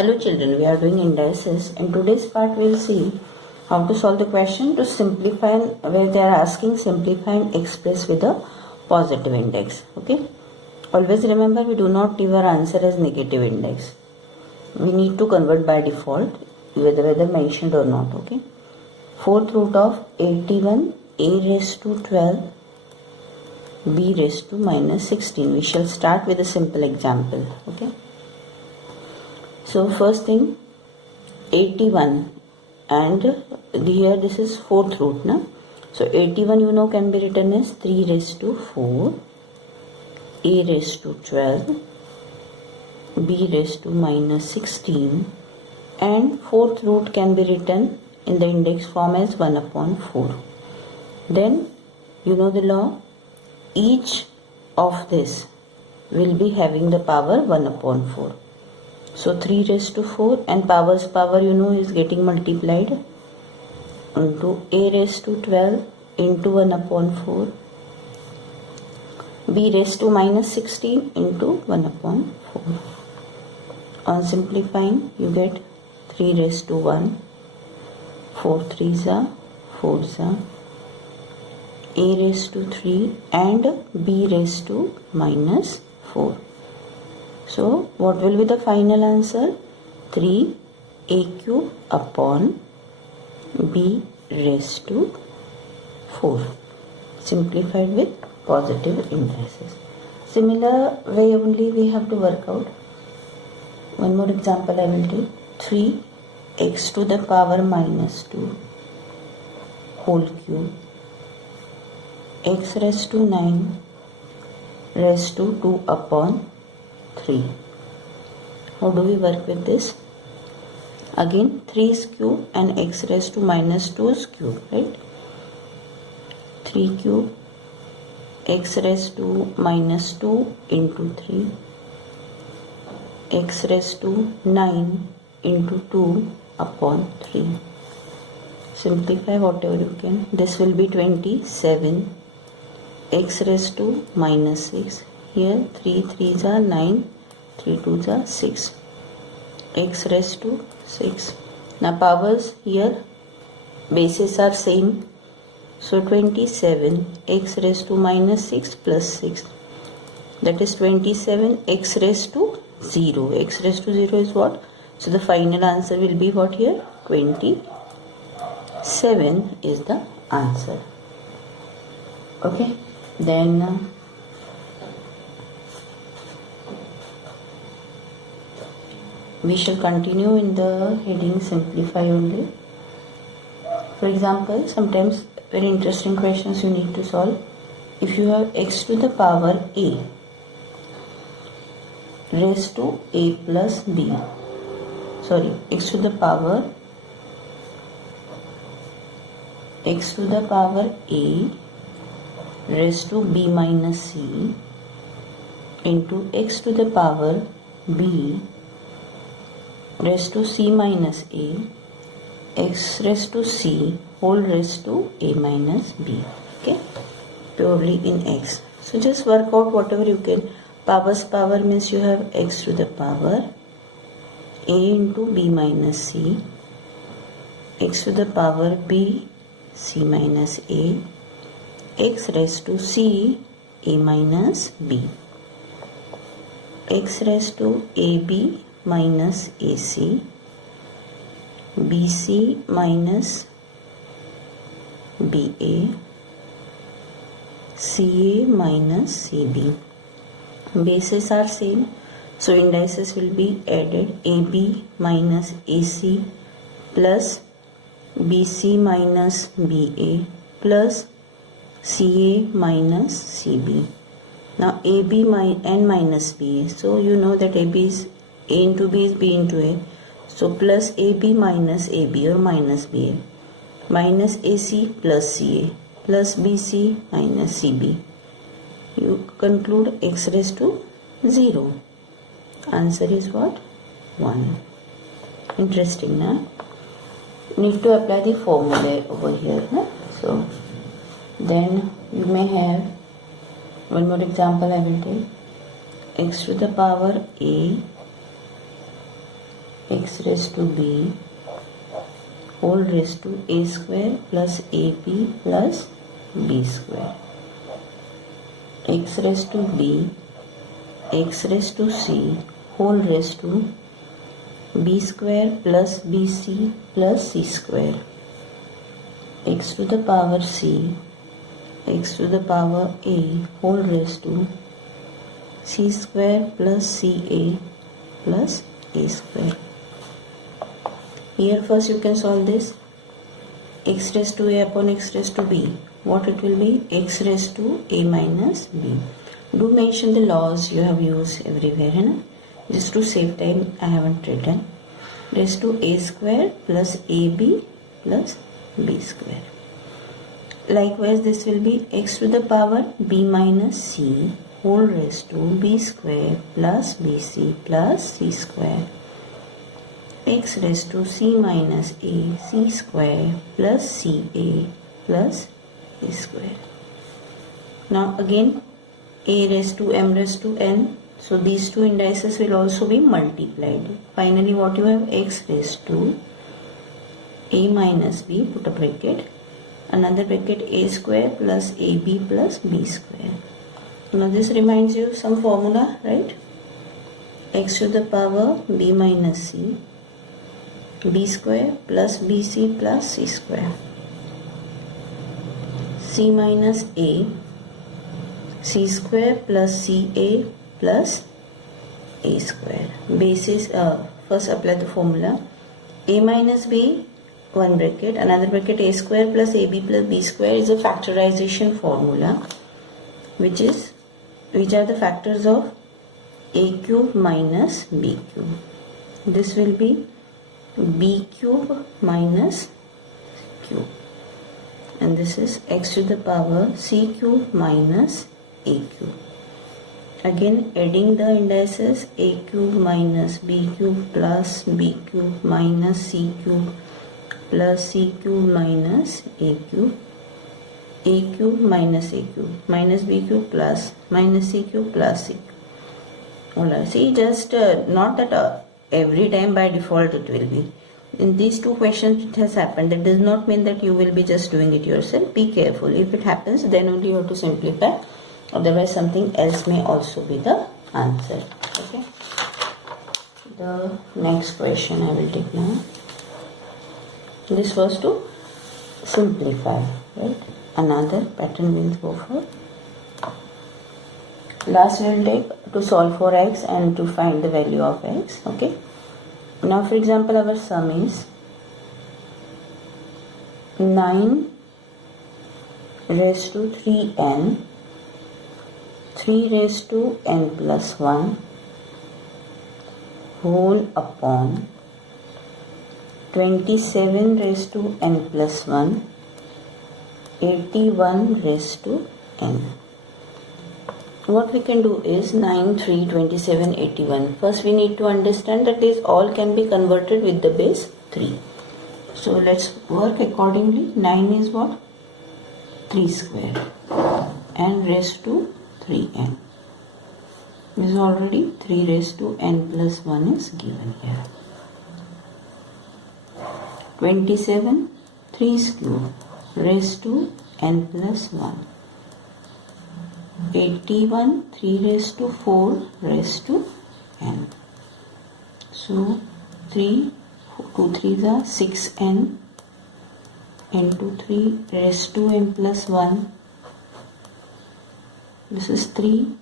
Hello children, we are doing indices. In today's part we will see how to solve the question to simplify where they are asking simplify and express with a positive index. Okay. Always remember we do not give our answer as negative index. We need to convert by default whether mentioned or not. Okay. Fourth root of 81 a raised to 12 b raised to minus 16. We shall start with a simple example. Okay. So first thing 81 and here this is fourth root na? So 81 you know can be written as 3 raised to 4 a raised to 12 b raised to minus 16 and fourth root can be written in the index form as 1 upon 4. Then you know the law, each of this will be having the power 1 upon 4. So 3 raised to 4 and power's power you know is getting multiplied into a raised to 12 into 1 upon 4 b raised to minus 16 into 1 upon 4. On simplifying you get 3 raised to 1, 4 3s are 4s are a raised to 3 and b raised to minus 4. So what will be the final answer? 3 a cube upon b raised to 4 simplified with positive indices. Similar way only we have to work out. One more example I will take. 3 x to the power minus 2 whole cube x raised to 9 raised to 2 upon 3. How do we work with this? Again 3 is cube and x raised to minus 2 is cube, right? 3 cube x raised to minus 2 into 3 x raised to 9 into 2 upon 3. Simplify whatever you can. This will be 27 x raised to minus 6. Here 3 3s are 9, 3 2s are 6. X raised to 6. Now powers here bases are same. So 27 x raised to minus 6 plus 6. That is 27 x raised to 0. X raised to 0 is what? So the final answer will be what here? 27 is the answer. Okay. Then we shall continue in the heading simplify only. For example, sometimes very interesting questions you need to solve. If you have x to the power a raised to a plus b, x to the power a raised to b minus c into x to the power b raised to c minus a x raised to c whole raised to a minus b. Okay, purely in x. So just work out whatever you can. Power's power means you have x to the power a into b minus c, x to the power b c minus a, x raised to c a minus b, x raised to ab minus ac, bc minus ba, ca minus cb. Bases are same, so indices will be added. ab minus ac plus bc minus ba plus ca minus cb. Now ab and minus ba, so you know that ab is a into b is b into a, so plus ab minus ab or minus ba minus ac plus ca plus bc minus cb. You conclude x raised to 0. Answer is what? 1. Interesting, na? Need to apply the formula over here, na? So then you may have one more example I will take. X to the power a x raised to b whole raised to a square plus ab plus b square, x raised to b, x raised to c whole raised to b square plus bc plus c square, x to the power c, x to the power a whole raised to c square plus ca plus a square. Here first you can solve this. X raised to a upon x raised to b. What it will be? X raised to a minus b. Do mention the laws you have used everywhere. Hai na? Just to save time I haven't written. Raised to a square plus ab plus b square. Likewise this will be x to the power b minus c whole raised to b square plus bc plus c square, x raised to c minus a c square plus ca plus a square. Now again a raised to m raised to n, so these two indices will also be multiplied. Finally what you have, x raised to a minus b, put a bracket, another bracket, a square plus ab plus b square. Now this reminds you some formula, right? X to the power b minus c, b square plus bc plus c square, c minus a, c square plus ca plus a square. Basis, first apply the formula. A minus b, one bracket, another bracket, a square plus ab plus b square is a factorization formula, which are the factors of a cube minus b cube. This will be b cube minus cube, and this is x to the power c cube minus a cube. Again adding the indices, a cube minus b cube plus b cube minus c cube plus c cube minus a cube minus a cube minus b cube plus minus c cube plus c cube. Alright, see, just not that every time by default it will be. In these two questions it has happened. That does not mean that you will be just doing it yourself. Be careful. If it happens, then only you have to simplify. Otherwise something else may also be the answer. Okay. The next question I will take now. This was to simplify, right? Another pattern will go for. Last we will take to solve for x and to find the value of x. Okay. Now for example our sum is 9 raised to 3n, 3 raised to n plus 1 whole upon 27 raised to n plus 1, 81 raised to n. What we can do is 9, 3, 27, 81. First we need to understand that these all can be converted with the base 3. So let's work accordingly. 9 is what? 3 square and raised to 3n. This is already 3 raised to n plus 1 is given here. 27, 3 is cube raised to n plus 1. 81, 3 raised to 4 raised to n. So 3, 2 3s are 6n into 3 raised to n plus 1. This is 3.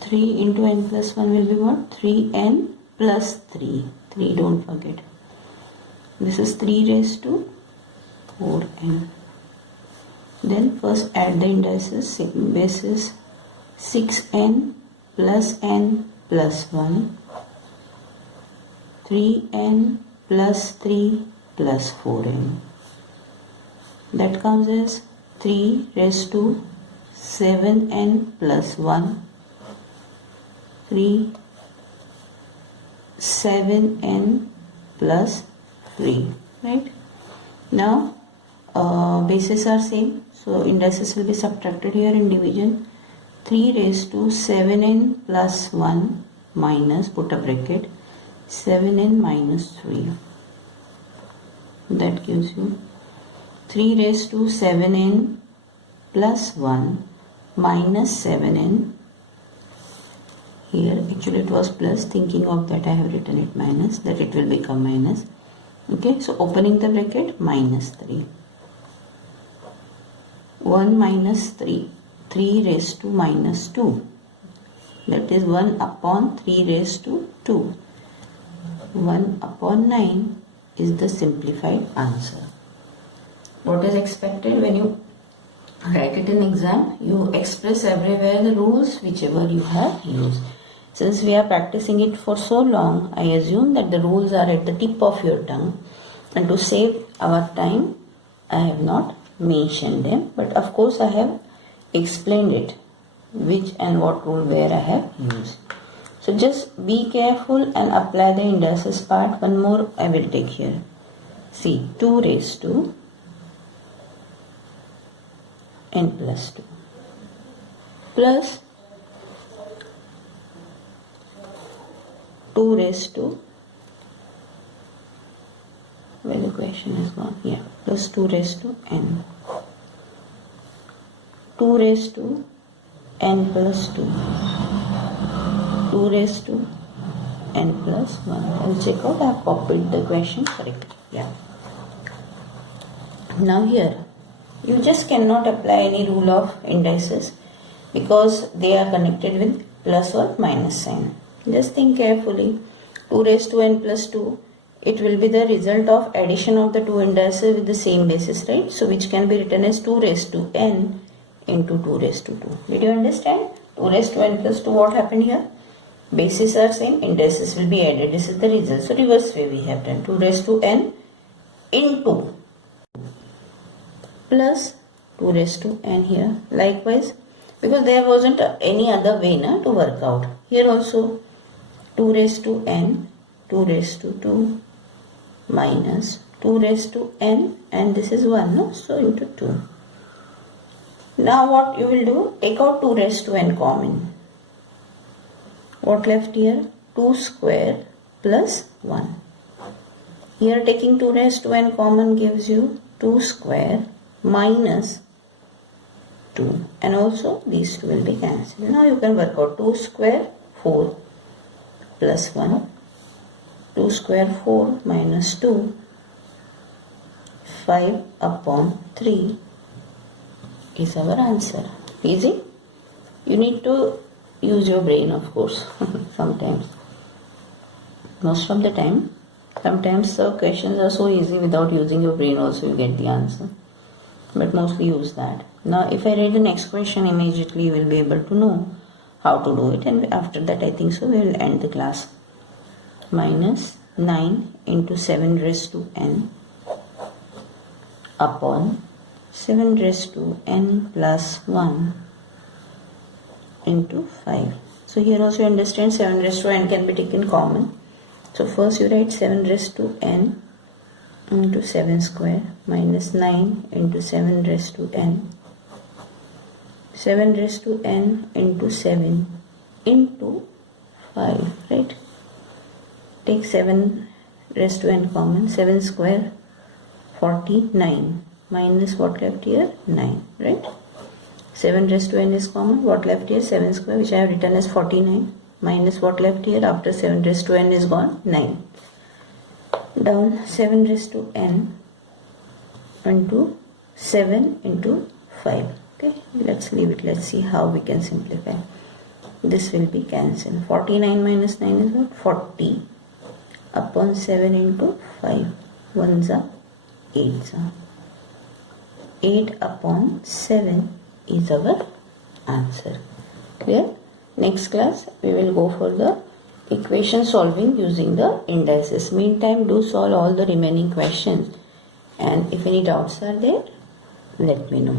3 into n plus 1 will be what? 3n plus 3. 3 don't forget. This is 3 raised to 4n. Then first add the indices. Basis 6n plus n plus 1, 3n plus 3 plus 4n. That comes as 3 raised to 7n plus 1, 3, 7n plus 3. Right? Now bases are same, so indices will be subtracted here in division. 3 raised to 7n plus 1 minus, put a bracket, 7n minus 3. That gives you 3 raised to 7n plus 1 minus 7n. Here actually it was plus, thinking of that I have written it minus, that it will become minus. Okay, so opening the bracket, minus 3. 1 minus 3, 3 raised to minus 2. That is 1 upon 3 raised to 2. 1 upon 9 is the simplified answer. What is expected when you write it in exam? You express everywhere the rules whichever you have used. Since we are practicing it for so long, I assume that the rules are at the tip of your tongue, and to save our time, I have not mentioned them, but of course I have explained it, which and what rule where I have used. So just be careful and apply the indices part. One more I will take here. See, 2 raised to n plus 2 plus 2 raised to, where the question is gone, yeah, plus 2 raised to n. 2 raised to n plus 2. 2 raised to n plus 1. I'll check out I have copied the question correctly. Yeah. Now here, you just cannot apply any rule of indices because they are connected with plus or minus sign. Just think carefully. 2 raised to n plus 2, it will be the result of addition of the two indices with the same basis, right? So which can be written as 2 raised to n into 2 raised to 2. Did you understand? 2 raised to n plus 2, what happened here? Bases are same, indices will be added. This is the result. So reverse way we have done. 2 raised to n into plus 2 raised to n here. Likewise, because there wasn't any other way to work out. Here also 2 raised to n, 2 raised to 2 minus 2 raised to n, and this is 1, no? So into 2. Now what you will do? Take out 2 raised to n common. What left here? 2 square plus 1. Here taking 2 raised to n common gives you 2 square minus 2, and also these two will be cancelled. Now you can work out 2 square 4 plus 1. 2 square 4 minus 2, 5 upon 3 is our answer. Easy? You need to use your brain, of course, sometimes. Most of the time. Sometimes questions are so easy without using your brain also you get the answer. But mostly use that. Now if I read the next question, immediately you will be able to know how to do it, and after that I think so we will end the class. Minus 9 into 7 raised to n upon 7 raised to n plus 1 into 5. So here also you understand 7 raised to n can be taken common. So first you write 7 raised to n into 7 square minus 9 into 7 raised to n. 7 raised to n into 7 into 5, right? Take 7 raised to n common. 7 square 49 minus what left here? 9, right? 7 raised to n is common. What left here? 7 square, which I have written as 49, minus what left here after 7 raised to n is gone? 9. Down 7 raised to n into 7 into 5. Okay, let's leave it. Let's see how we can simplify. This will be cancelled. 49 minus 9 is what? 40 upon 7 into 5. 1s are 8s are. 8 upon 7 is our answer. Clear? Next class we will go for the equation solving using the indices. Meantime, do solve all the remaining questions, and if any doubts are there, let me know.